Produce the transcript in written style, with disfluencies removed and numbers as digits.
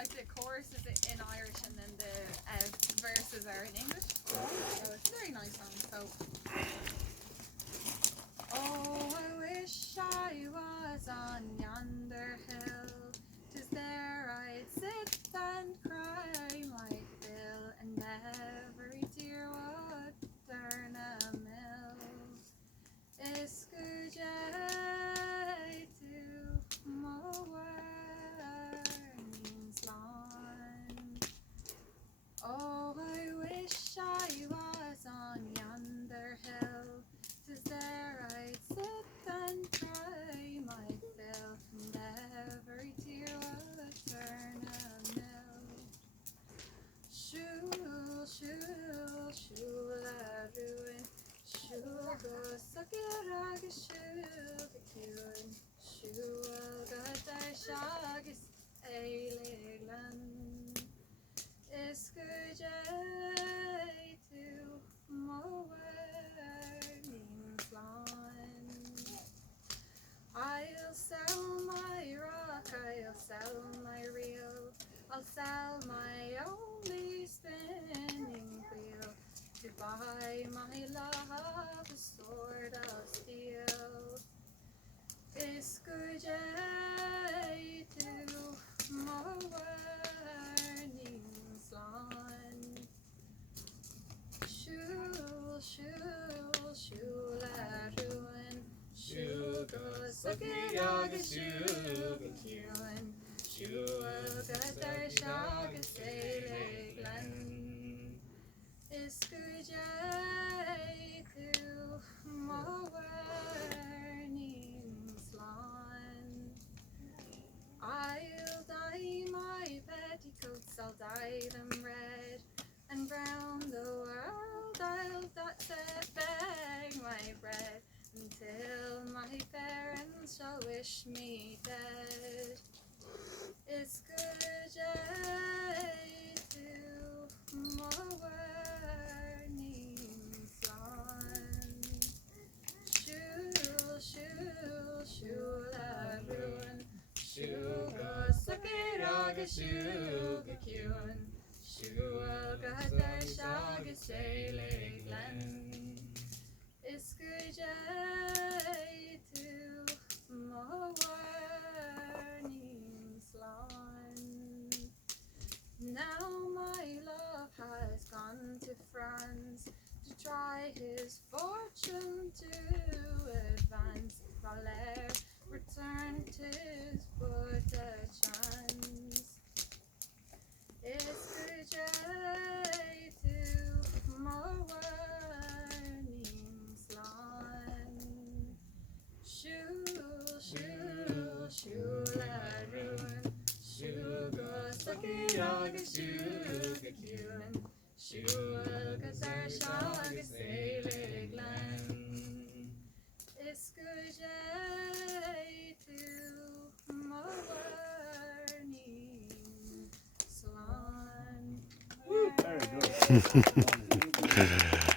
like the chorus is in Irish and then the verses are in English. So it's a very nice song. So, oh, I wish I was on yonder hill. 'Tis there I'd sit and cry my fill, and every tear would turn a mill. Iscujay to Mowarning's lawn. Oh, I wish I was on yonder hill. 'Tis there I'd sit and cry my fill, and every tear would turn a mill. Shul, shul, shul a ruin. Shul go sakirag shul the kyun. Shul gadar shagis eileglan. Iscujay to Mowarning's lawn. I'll sell my rock, I'll sell my reel, I'll sell my only spinning wheel to buy my love a sword of steel. Iscujay to Mowarning's lawn. Shul, shul, shul a ruin. Shul go sakirag shul the kyun. Shul gadar shagas eileglan. Iscujay to Mowarning's lawn. I'll dye my petticoats, I'll dye them red and brown the world. I'll beg my bread until my parents shall wish me dead. Iscujay to Mowarning's lawn. Shul, shul, shul a ruin. Shul go sakirag shul the kyun. Shul gadar shagas eileglan. Iscujay to Mowarning's lawn. Now my love has gone to France to try his fortune to advance. Valere return, 'tis but a chance. Iscujay to Mowarning's lawn. Shul, shul, shul a ruin. Shul go sakirag shul the kyun. Shul gadar shagas eileglan. Iscujay to Mowarning's lawn. Very good.